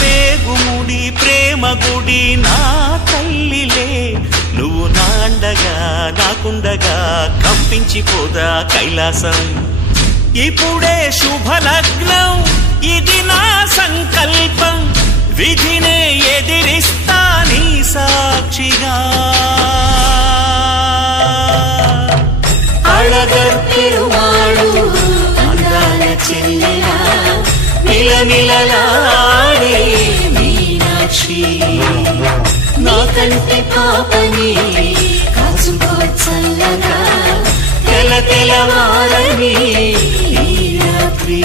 పేగుముడి ప్రేమ గుడి నా తల్లిలే, నువ్వు నాండగా నాకుండగా కంపించిపోదా కైలాసం. ఇప్పుడే శుభలగ్నం, ఇది నా సంకల్పం, విధినే ఎదిరిస్తా నీ సాక్షిగా. అళగర్ పెరుమాళు అందాల చెల్లెలా, నిలనిలలాడే మీనాక్షి, నీ కంటి పాపని కాచుకో చల్లగా, తెల తెలవారని ఈ రాత్రి.